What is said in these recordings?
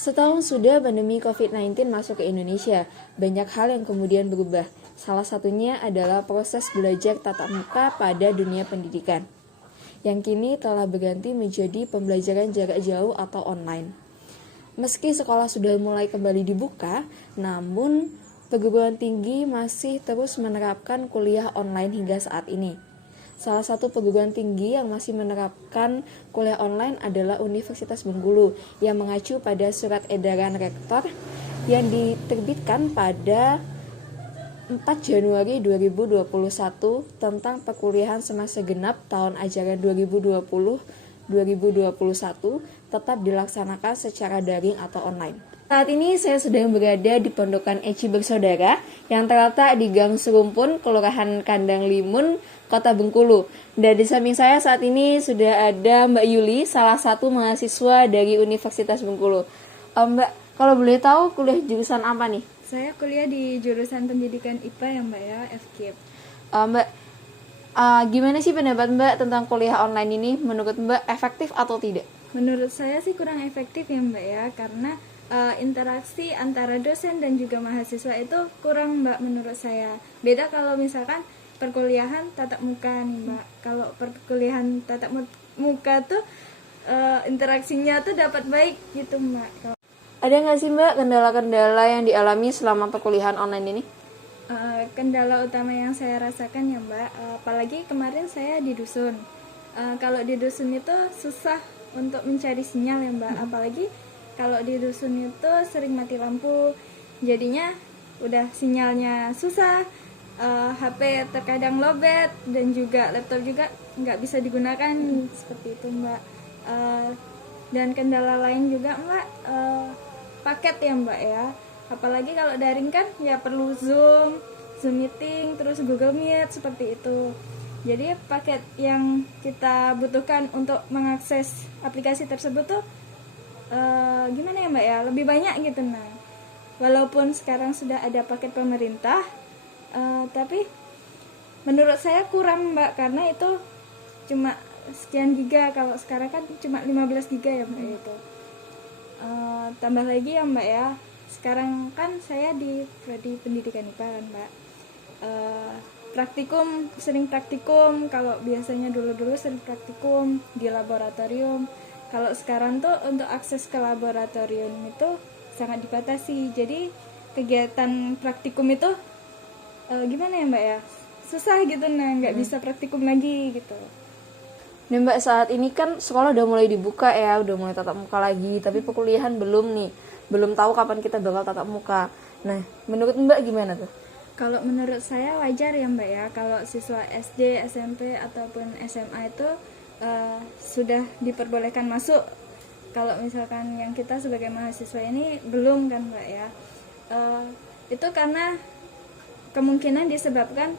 Setahun sudah pandemi COVID-19 masuk ke Indonesia, banyak hal yang kemudian berubah. Salah satunya adalah proses belajar tatap muka pada dunia pendidikan, yang kini telah berganti menjadi pembelajaran jarak jauh atau online. Meski sekolah sudah mulai kembali dibuka, namun perguruan tinggi masih terus menerapkan kuliah online hingga saat ini. Salah satu perguruan tinggi yang masih menerapkan kuliah online adalah Universitas Bengkulu yang mengacu pada surat edaran rektor yang diterbitkan pada 4 Januari 2021 tentang perkuliahan semester genap tahun ajaran 2020-2021 tetap dilaksanakan secara daring atau online. Saat ini saya sedang berada di Pondokan Eci Bersaudara yang terletak di Gang Serumpun, Kelurahan Kandang Limun, Kota Bengkulu. Dan di samping saya saat ini sudah ada Mbak Yuli, salah satu mahasiswa dari Universitas Bengkulu. Mbak, kalau boleh tahu kuliah jurusan apa nih? Saya kuliah di jurusan pendidikan IPA ya Mbak ya, FKIP. Mbak, gimana sih pendapat Mbak tentang kuliah online ini? Menurut Mbak efektif atau tidak? Menurut saya sih kurang efektif ya Mbak ya, karena interaksi antara dosen dan juga mahasiswa itu kurang Mbak menurut saya. Beda kalau misalkan perkuliahan tatap muka nih Mbak. Kalau perkuliahan tatap muka tuh interaksinya tuh dapat baik gitu Mbak. Ada nggak sih Mbak kendala-kendala yang dialami selama perkuliahan online ini? Kendala utama yang saya rasakan ya Mbak, apalagi kemarin saya di dusun. Kalau di dusun itu susah untuk mencari sinyal ya Mbak, apalagi kalau di dusun itu sering mati lampu, jadinya udah sinyalnya susah, HP terkadang lowbat dan juga laptop juga nggak bisa digunakan seperti itu Mbak. Dan kendala lain juga Mbak, paket ya Mbak ya. Apalagi kalau daring kan ya perlu Zoom meeting, terus Google Meet seperti itu. Jadi paket yang kita butuhkan untuk mengakses aplikasi tersebut tuh gimana ya Mbak ya, lebih banyak gitu. Nah, walaupun sekarang sudah ada paket pemerintah, tapi menurut saya kurang Mbak, karena itu cuma sekian giga, kalau sekarang kan cuma 15 giga ya Mbak itu. Tambah lagi ya Mbak ya, sekarang kan saya di pendidikan IPA kan Mbak, sering praktikum. Kalau biasanya dulu sering praktikum di laboratorium, kalau sekarang tuh untuk akses ke laboratorium itu sangat dibatasi. Jadi kegiatan praktikum itu gimana ya Mbak ya, susah gitu, nah nggak bisa praktikum lagi gitu. Nah Mbak, saat ini kan sekolah udah mulai dibuka ya, udah mulai tatap muka lagi, tapi perkuliahan belum nih, belum tahu kapan kita bakal tatap muka. Nah, menurut Mbak gimana tuh? Kalau menurut saya wajar ya Mbak ya, kalau siswa SD, SMP ataupun SMA itu sudah diperbolehkan masuk. Kalau misalkan yang kita sebagai mahasiswa ini belum kan Mbak ya, itu karena kemungkinan disebabkan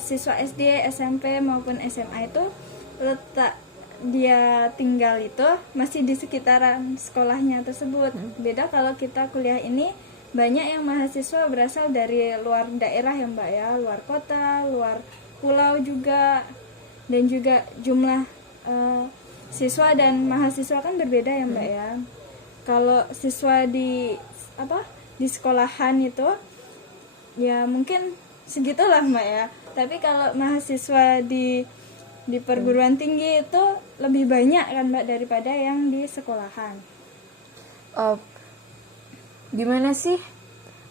siswa SD, SMP maupun SMA itu letak dia tinggal itu masih di sekitaran sekolahnya tersebut. Beda kalau kita kuliah ini banyak yang mahasiswa berasal dari luar daerah ya Mbak ya, luar kota, luar pulau juga, dan juga jumlah siswa dan mahasiswa kan berbeda ya Mbak ya. Kalau siswa di sekolahan itu ya mungkin segitulah Mbak ya, tapi kalau mahasiswa di perguruan tinggi itu lebih banyak kan Mbak daripada yang di sekolahan. Gimana sih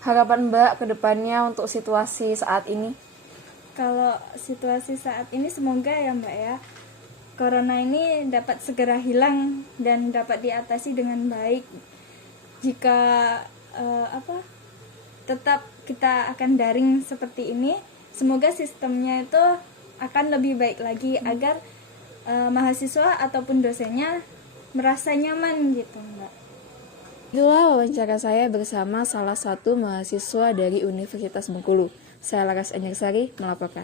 harapan Mbak ke depannya untuk situasi saat ini? Kalau situasi saat ini semoga ya Mbak ya, corona ini dapat segera hilang dan dapat diatasi dengan baik. Jika tetap kita akan daring seperti ini, semoga sistemnya itu akan lebih baik lagi agar mahasiswa ataupun dosennya merasa nyaman gitu Mbak. Itulah wawancara saya bersama salah satu mahasiswa dari Universitas Bengkulu. Saya Laras Anyarsari melaporkan.